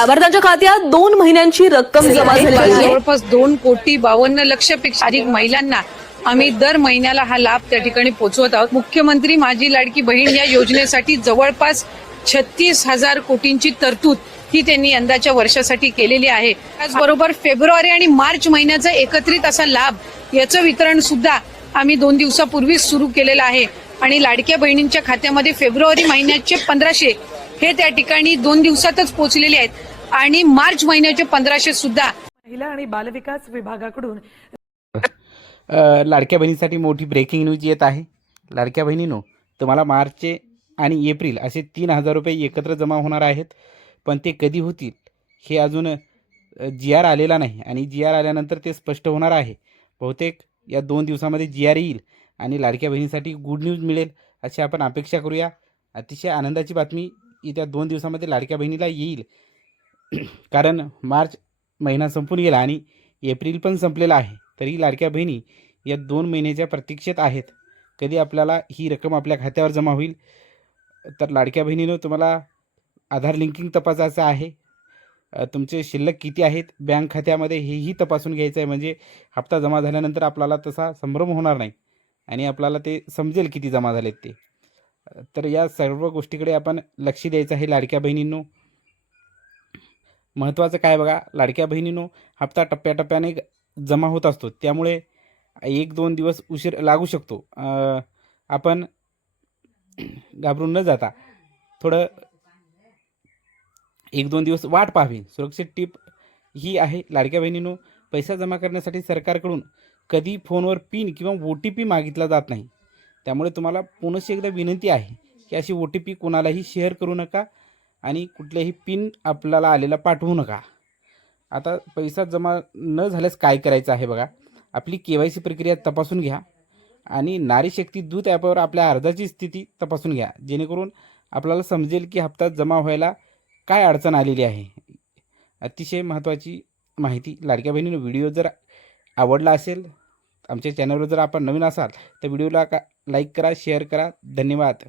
त्यावर त्यांच्या खात्यात 2 महिन्यांची रक्कम जमा झाली आहे. जवळपास 2,52,00,000पेक्षा अधिक महिलांना आम्ही दर महिन्याला हा लाभ त्या ठिकाणी पोहोचवत आहोत. मुख्यमंत्री माझी लाडकी बहीण या योजनेसाठी जवळपास 36,000 कोटींची तरतूद ही त्यांनी यंदाच्या वर्षासाठी केलेली आहे. त्याचबरोबर फेब्रुवारी आणि मार्च महिन्याचा एकत्रित असा लाभ याचं वितरण सुद्धा आम्ही 2 दिवसापूर्वीच सुरू केलेलं आहे आणि लाडक्या बहिणींच्या खात्यामध्ये फेब्रुवारी महिन्याचे 1,500 हे त्या ठिकाणी 2 दिवसातच पोहोचलेले आहेत आणि मार्च महिन्याचे 1,500 सुद्धा महिला आणि बालविकास विभागाकडून लाडक्या बहिणीसाठी मोठी ब्रेकिंग न्यूज येत आहे. लाडक्या बहिणीनो, तुम्हाला मार्च आणि एप्रिल असे 3,000 रुपये एकत्र जमा होणार आहेत. पण ते कधी होतील हे अजून GR आलेला नाही आणि GR आल्यानंतर ते स्पष्ट होणार आहे. बहुतेक या 2 दिवसामध्ये GR येईल आणि लाडक्या बहिणीसाठी गुड न्यूज मिळेल अशी आपण अपेक्षा करूया. अतिशय आनंदाची बातमी येत्या 2 दिवसामध्ये लाडक्या बहिणीला येईल. कारण मार्च महिना संपून गेला आणि एप्रिल पण संपलेला आहे. तरी लाडक्या बहिणी या 2 महिन्याच्या प्रतीक्षेत आहेत. कधी आपल्याला ही रक्कम आपल्या खात्यावर जमा होईल. तर लाडक्या बहिणीनं तुम्हाला आधार लिंकिंग तपासायचं आहे. तुमचे शिल्लक किती आहेत बँक खात्यामध्ये हेही तपासून घ्यायचं आहे. म्हणजे हप्ता जमा झाल्यानंतर आपल्याला तसा संभ्रम होणार नाही आणि आपल्याला ते समजेल किती जमा झालेत ते. तर या सर्व गोष्टीकडे आपण लक्ष द्यायचं आहे लाडक्या बहिणींनो. महत्त्वाचं काय बघा, लाडक्या बहिणींनो, हप्ता टप्प्याटप्प्याने जमा होत असतो. त्यामुळे 1-2 दिवस उशीर लागू शकतो. आपण घाबरून न जाता थोडं 1-2 दिवस वाट पाहावी. सुरक्षित टीप ही आहे लाडक्या बहिणींनो, पैसा जमा करण्यासाठी सरकारकडून कधी फोनवर पिन किंवा OTP मागितला जात नाही. त्यामुळे तुम्हाला पुनश्च एकदा विनंती आहे की अशी OTP कोणालाही शेअर करू नका आणि कुठल्याही पिन आपल्याला आलेला पाठवू नका. आता पैसा जमा न झाल्यास काय करायचं आहे बघा, आपली KYC प्रक्रिया तपासून घ्या आणि नारी शक्ती दूत ॲपवर आपल्या अर्जाची स्थिती तपासून घ्या. जेणेकरून आपल्याला समजेल की हप्ता जमा व्हायला काय अडचण आलेली आहे. अतिशय महत्त्वाची माहिती लाडक्या बहिणीनं. व्हिडिओ जर आवडला असेल, आमच्या चॅनलवर जर आपण नवीन असाल तर व्हिडिओला लाईक करा, शेअर करा. धन्यवाद.